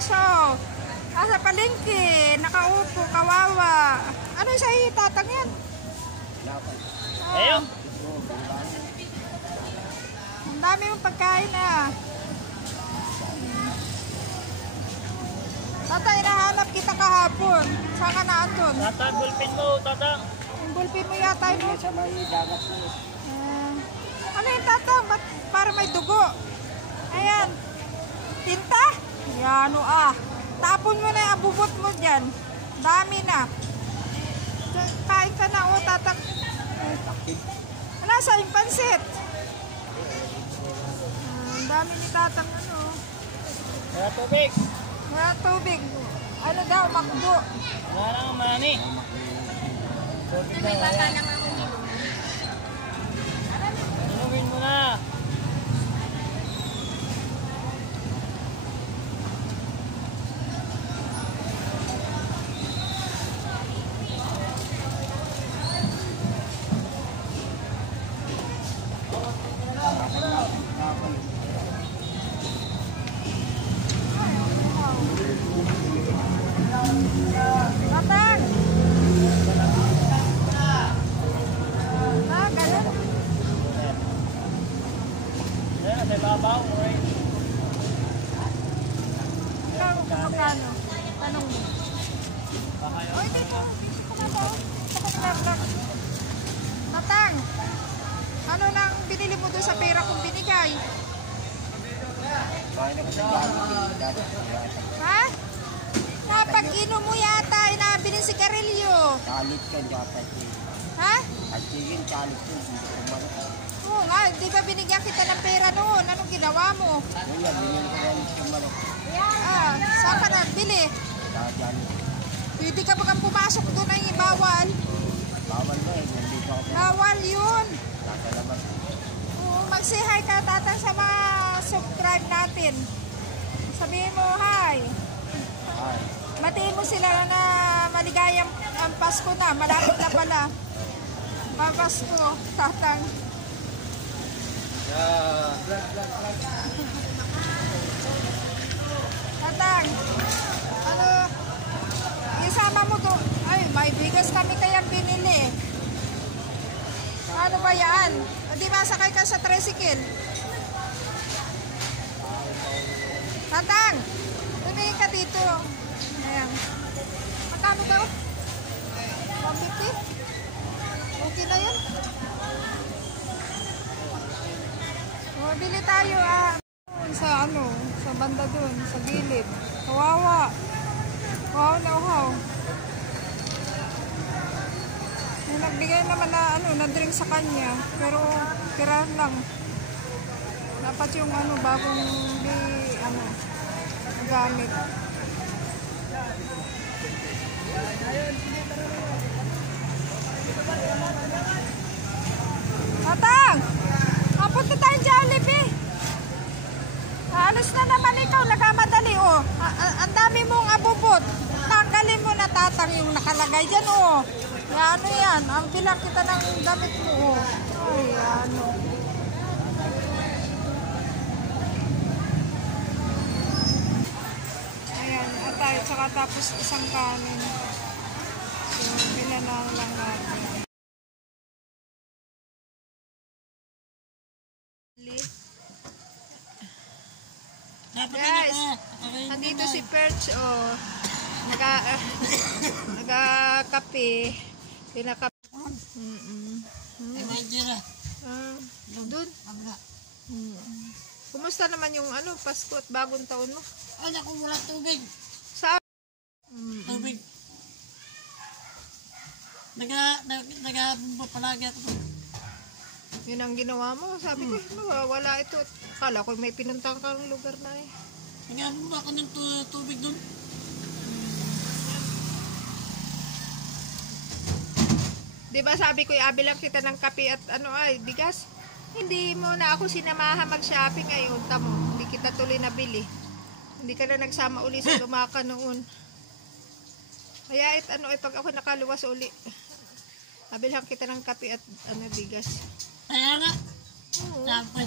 bunso. Sa palengke, nakaupo, kawawa. Ano sa'yo, tatang yan? Ayo. Ang dami mong pagkain ah. Tatang, hinahanap kita kahapon. Saan ka naandun? Tatang, gulpin mo, tatang. Yung gulpin mo yata yun. Sa may dagat mo. Ano yung tatang? Ba't para may dugo? Ayan. Tinta? Yan o ah. Tapon mo na yung abubot mo dyan. Dami na. Kain ka na o tatang. Ano sa yung pansit? Ang dami ni tatang ano. Kaya tubig. Wala tubig. Ano daw, makdo. Wala nang mani. May bata lang ako. Inumin mo na. Tatang! Ganun. Ayan, sa ibabaw. Right. Magkano? Tanong mo. Oy, dito. Tatang! Ano nang binili mo doon sa pera kong binigay? Ha? Napag-inom mo yata, inabili si Carillo. Kalit ka dapat eh. Ha? At sige, kalit ko. Oo nga, di ba binigyan kita ng pera noon? Anong ginawa mo? Wala, binigyan ko lang sa manok. Saan ka nabili? Dadyan. Pwede ka bang pumasok doon ay bawal? Bawal ba eh, nandito ako. Bawal yun. Nasa labas. Oo, mag-say hi ka tatang sa mga subscribe natin. Sabihin mo hi. Ay. Matiin mo sila na maligayang ang Pasko na. Malapit na pala. Papasko, tatang. Tatang, ano, isama mo to. Ay, may bigas kami kayang binili. Ano ba yan? O, di ba sakay ka sa tricycle? Tatang, tumingin ka dito. Ayan. Magkano daw? 150? Okay na yan. O, bili tayo sa ano, sa banda dun, sa gilid. Kawawa. Kawawa na uhaw. May nagbigay naman na ano, na drink sa kanya. Pero, tira lang. Dapat yung ano, bagong ano, gamit. Tatang! Mapunta tayong Jollibee. Alas na naman ikaw, nagkamadali oh. Ang dami mong abubot. Tanggalin mo na tatang yung nakalagay dyan oh. Ano yan, ang bilang kita ng damit mo oh. Ay, ano. Ayan, atay, tsaka tapos isang kanin. So, bilanang lang natin. Guys, nandito si Perch oh. Nagakape. Pinakape. Doon. Kumusta naman yung ano, Pasko at bagong taon mo? Ay, naku, wala tubig. Saan? Tubig. Nag-bumba palagi ako. Yun ang ginawa mo. Sabi ko, wala ito. Akala ko may pinuntang kang lugar na eh. Nag-bumba ako ng tubig doon. Diba sabi ko, iabilang kita ng kape at ano ay, bigas? Hindi mo na ako sinamahan mag-shopping ngayon. Tamo, hindi kita tuloy nabili. Hindi ka na nagsama uli sa Lumaka noon. Kaya ano ay pag ako nakaluwas uli, abilhan kita ng kape at ano, bigas. Kaya nga. Oo. Dapat.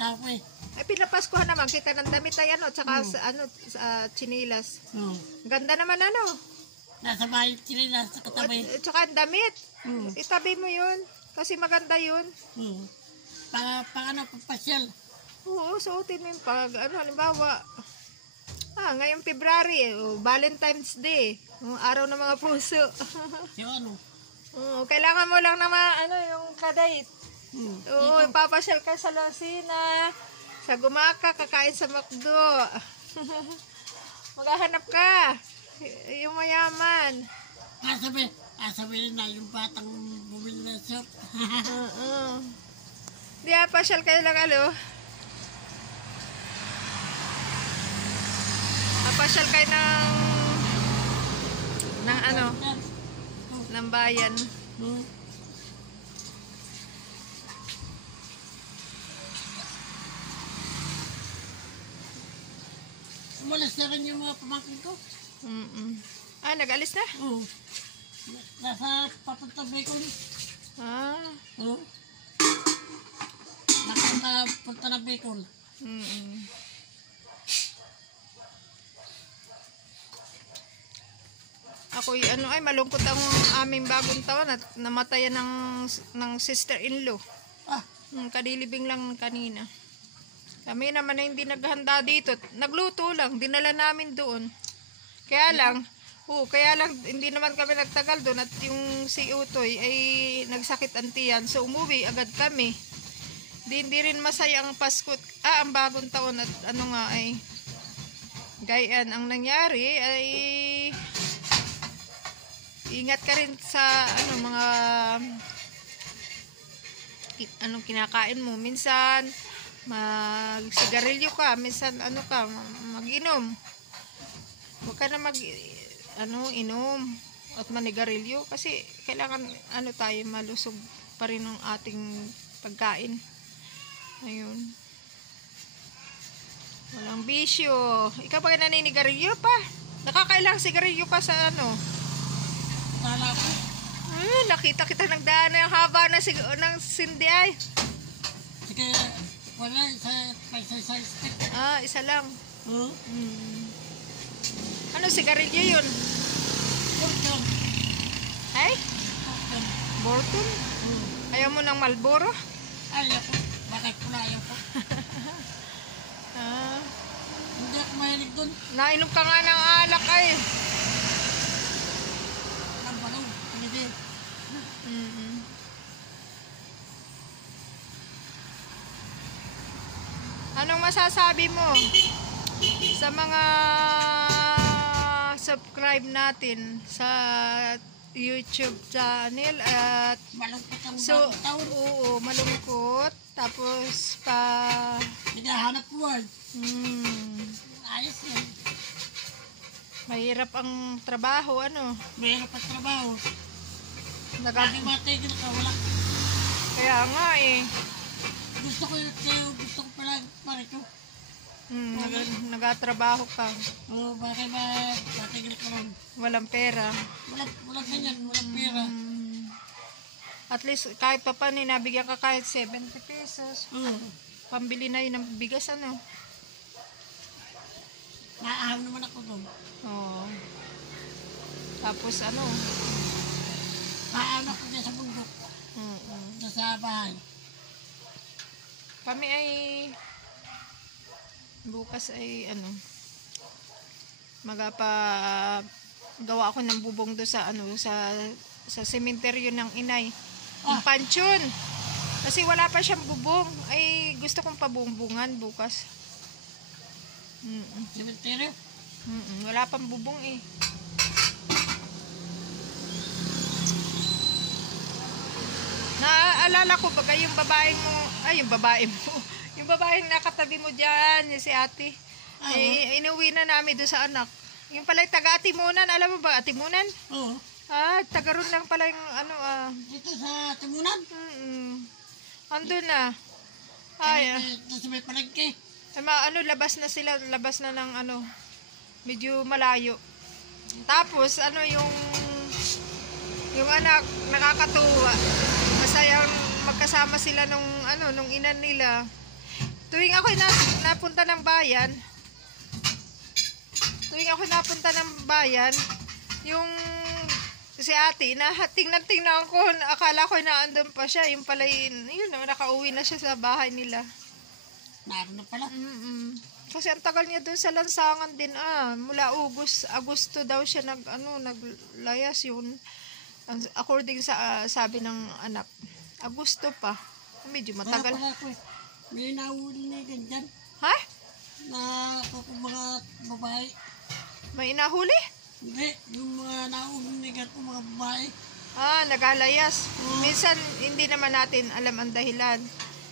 Ako eh. Ay, pinapaskuhan naman kita ng damit ay ano, tsaka sa, ano, sa chinilas. Oo. Ganda naman ano. Nasa bahay sila sa katabi. At tsaka ang damit. Oo. Itabi mo yun. Kasi maganda yun. Oo. Pang ano, papasyal. Oo, suotin mo yung pag, ano, halimbawa, ngayong February, Valentine's Day. Araw ng mga puso. Yung ano. Oo, kailangan mo lang naman, ano, yung kadate. Oo. Oo, papasyal ka sa Lucena, sa Gumaka, kakain sa McDo. Maghahanap ka. Yung mayaman. Sabihin na yung batang bumili ng shop. Oo. Di pasyal kayo lang, ano. Papasyal kayo ng ano, ng bayan. Oo. Umalis na rin yung mga pamangkin ko. Nag-alis na? Oo. Nasa papunta Bicol. Oo. Punta na Bicol. Ako ano ay malungkot ang aming bagong taon at namatayan ng sister-in-law. Ah, Kadilibing lang kanina. Kami naman ay hindi naghanda dito. Nagluto lang, dinala namin doon. Kaya lang hindi naman kami nagtagal doon at yung si Utoy ay nagsakit ang tiyan. So umuwi agad kami. Hindi rin masaya ang Pasko, ang bagong taon at ano nga ay gayaan ang nangyari ay ingat ka rin sa ano mga anong kinakain mo. Minsan magsigarilyo ka, minsan ano ka, mag-inom. Huwag ka na inom at manigarilyo kasi kailangan ano tayo malusog pa rin ng ating pagkain. Ayun. Walang bisyo. Ikaw pa naninigarilyo pa? Nakakailang sigarilyo pa sa ano? tala ko. Nakita kita ng daan ng haba ng sindi ay. Sige, wala, isa stick. Isa lang. Oo. Ano sigarilyo yun? Portion. Ay? Portion. Borton? Ayaw mo ng Marlboro? Ayaw ko. Bakit pula ayaw ko? Hindi ako mahilig doon. Nainom ka nga ng alak ay. Ang balong. Hindi. Anong masasabi mo sa mga subscribe natin sa YouTube channel at Malungkot ang so bagong taon. oo, malungkot tapos Hinahanap word. Ayos yan. mahirap ang trabaho ano Mayroon pa trabaho. Naga, Bakit matigil ka? Wala. kaya nga eh Gusto ko pala parito. nagatrabaho ka Oo, bakit matigil ka ron? walang pera Walang ganyan, walang pera. at least kahit pa paano nabigyan ka kahit 70 pesos Oo. pambili na yun ng bigas ano Naahaw naman ako doon. oo tapos ano Naahaw ako dyan sa bundok. Dyan sa bahay. kami ay bukas ay ano gawa ako ng bubong do sa ano sa sementeryo ng inay ang pansyon kasi wala pa siyang bubong ay gusto kong pabumbungan bukas. Cemetery? Wala pang bubong eh. Naaalala ko ba yung babaeng mo yung babaeng nakatabi mo dyan si ate inuwi na namin doon sa anak yung pala yung taga Atimunan, alam mo ba Atimunan? Oo. Taga ron lang pala yung ano Dito sa Timunan? andun na Dito sa may palengke. labas na ng ano medyo malayo tapos ano yung anak nakakatuwa masayang magkasama sila nung ina nila Tuwing ako napunta ng bayan, yung si ate, tingnan ko, akala ko naandun pa siya, yung pala yun, nakauwi na siya sa bahay nila. Naroon na pala. Kasi ang tagal niya doon sa lansangan din, mula Agosto daw siya naglayas yun. According sa sabi ng anak, Agosto pa. Medyo matagal. Wala ko eh. May nahuli na yun dyan. Ha? Na mga babae. May inahuli? Hindi, yung mga nahuli na yun mga babae. Nagalayas. Minsan, hindi naman natin alam ang dahilan.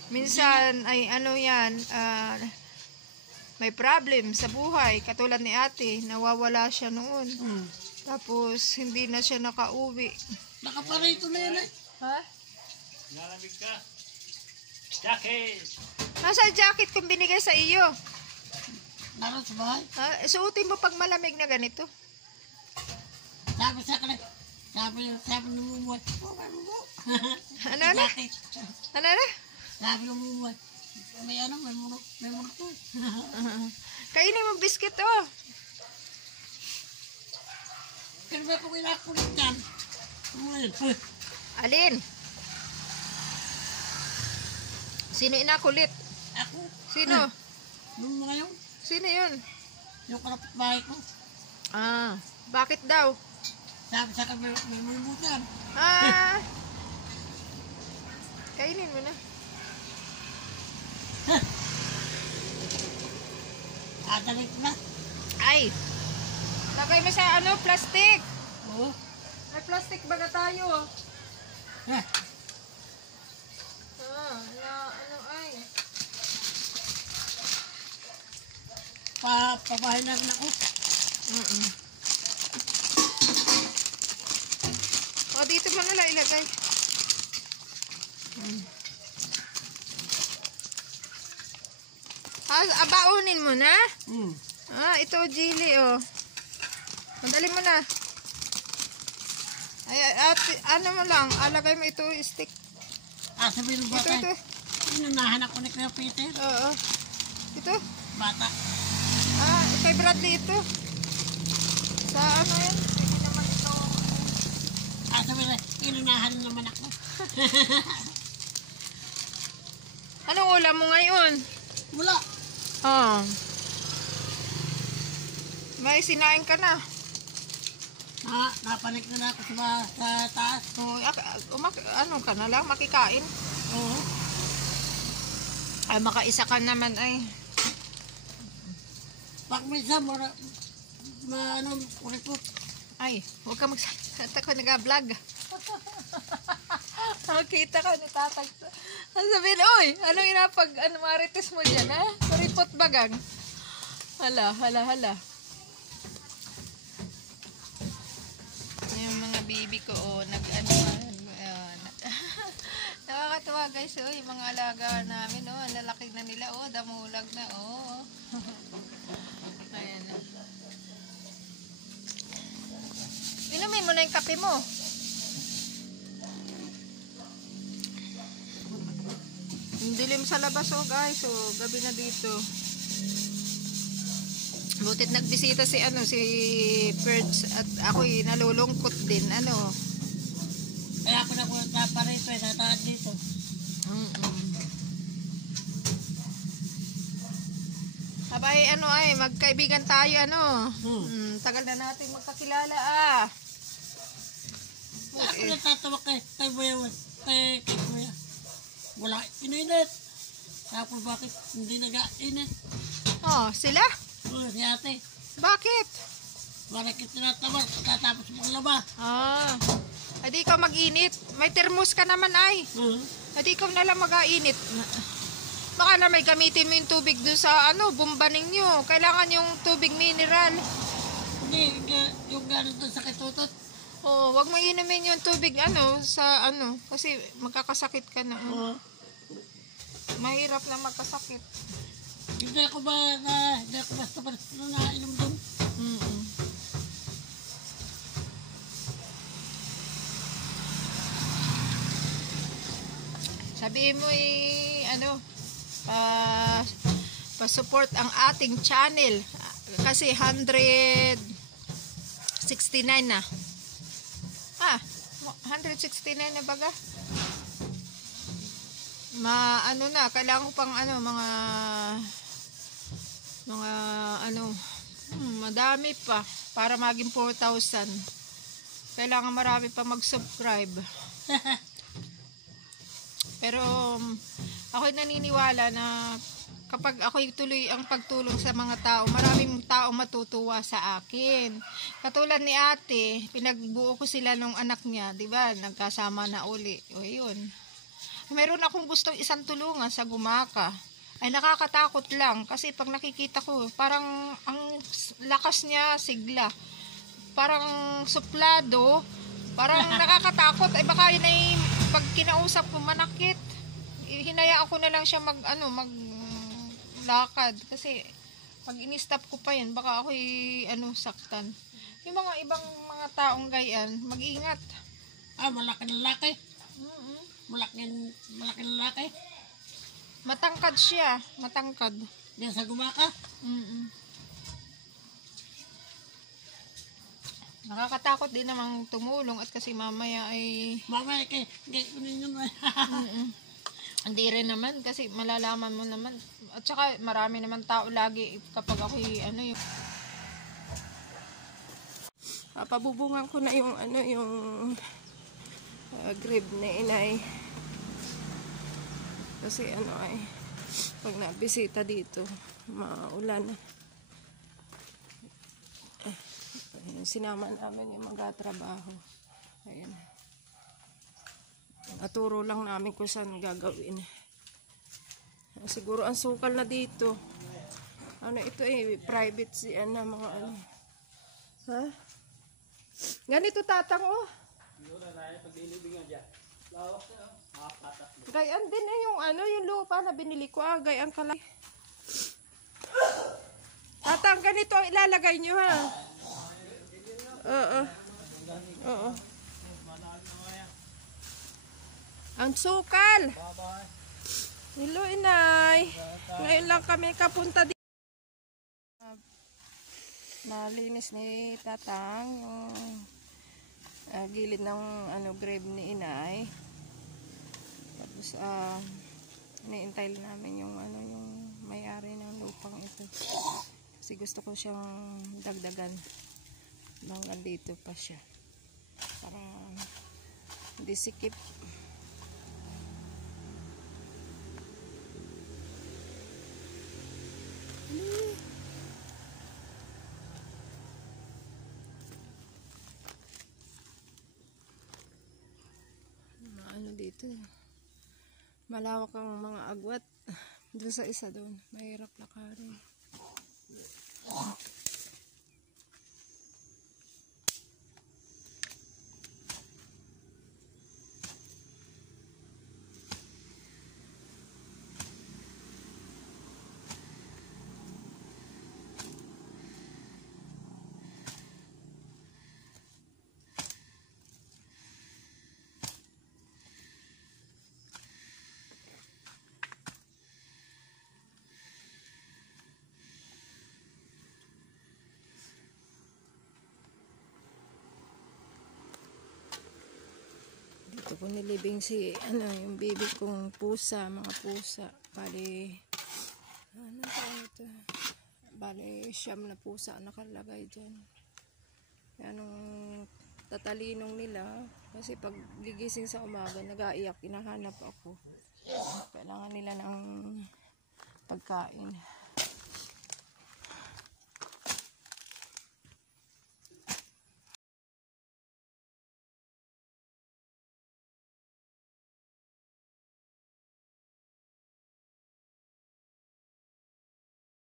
Minsan, ay may problem sa buhay. Katulad ni ate, nawawala siya noon. Tapos, hindi na siya nakauwi. Nakaparito na yan eh. Ha? Nalamig ka. Jacket! Nasa jacket kung binigay sa iyo? Naroon sa bahay. Suotin mo pag malamig na ganito. Sabi sa kanila, sabi namumuhay. Ano na? Ano na? Sabi namumuhay. May munok to. Kainin mo biscuit, Kaya ba kung inakulit dyan? Alin? Sino inakulit? Ako? Sino? Nung mga yun, Sino yun? yung kapitbahay ko. Bakit daw? Sabi sa kanila, may mumutan. Kainin mo na. Adalik na. Ay! Lagay mo sa plastic. Oo. May plastic ba na tayo? Eh, Ay. pabahay na rin ako. Dito mo nila ilagay. Baunin mo na? Ito, Jilly, Madali mo na. Ano mo lang, alagay mo ito, stick. Sabihin mo ba Ito. tayo? Inunahan ako ni Kuya Peter. Oo. Ito. Bata. Kay Bradley ito. Sa ano yan? Hindi naman ito. Sabihin na, inunahan naman ako. Anong ulam mo ngayon? Wala. May sinain ka na. Napanik na ako sa taas. Ano ka na lang, makikain. Oo. Makaisa ka naman ay. Pag minsan, kurikot. Ay, huwag ka magsalita ko nag-vlog. Kita ka ni tatag. Sabihin, oy, anong marites mo dyan, ha? Kuripot bagang. Hala. Yung mga baby ko, nakakatuwa guys, yung mga alaga namin, ang lalaki na nila, damulag na, Ayan na. Inumin mo na yung kape mo. Ang dilim sa labas, guys, gabi na dito. Butit nagbisita si Perch at ako'y nalulungkot din, Kaya ako na parito sa taas dito. Abay, magkaibigan tayo, tagal na natin magkakilala, Ako natatawa kay Kuya. Kay Kuya. Wala ininit. Tapos bakit hindi nag-init? Sila? Si ate. Bakit? Bakit tinatawag katapos maglaba? Adi ikaw mag-init. May termos ka naman ay. Adi ikaw na lang mag-init. Baka na may gamitin mo yung tubig doon sa bomba ninyo. Kailangan yung tubig mineral. Hindi, yung gano'n doon sa kitutot. Wag mo inumin yung tubig sa kasi magkakasakit ka na. Mahirap na magkasakit. Hindi ako basta nainom doon. Sabihin mo pa-support ang ating channel. Kasi 169 na. 169 na baga. Ano na, kailangan ko pang madami pa para maging 4,000. Kailangan marami pa mag-subscribe. Pero ako'y naniniwala na kapag ako'y tuloy ang pagtulong sa mga tao, maraming tao matutuwa sa akin. Katulad ni ate, pinagbuo ko sila nung anak niya, di ba? Nagkasama na uli. O yun. Meron akong gustong isang tulungan sa Gumaka. Ay nakakatakot lang kasi pag nakikita ko, parang ang lakas niya sigla. Parang suplado, parang nakakatakot. Ay baka yun ay pag kinausap ko manakit. Hinayaan ko na lang siya maglakad kasi pag in-stop ko pa yan baka ako'y saktan. Yung mga ibang mga taong gayan, mag-ingat. Malaking lalaki. Malaking lalaki. Matangkad siya, matangkad. Diyan sa Gumaka. Nakakatakot din namang tumulong at kasi mamaya ay Mamaya kay kunin yun. hindi rin naman kasi malalaman mo naman. At saka marami naman tao lagi kapag ako'y yung papabubungan ko na yung grib na inay. Kasi ay pag nabisita dito maulan. Sinama namin yung magtatrabaho. Ayan. Naturo lang namin kung saan gagawin. Siguro ang sukal na dito. Ito private mga Ha? Ganito tatang Gayaan din yung lupa na binili ko. Gayaan ka lang. Tatang ganito ang ilalagay nyo ha. Oo. Ang sukal. Hello, inay. Ngayon lang kami kapunta dito. Nalinis ni tatang yung gilid ng grave ni inay. Tapos iniintay namin yung may-ari ng lupang ito. Kasi gusto ko siyang dagdagan. Hanggang dito pa siya. Para hindi sikip. Dito malawak ang mga agwat. Doon sa isa doon mahirap lakarin. Ito ko nilibing yung baby kong pusa, mga pusa. Bali, ito? Bali, siyam na pusa nakalagay dyan. Yan ang tatalinong nila. Kasi pag gigising sa umaga, nag-aiyak, hinahanap ako. Kailangan nila ng pagkain.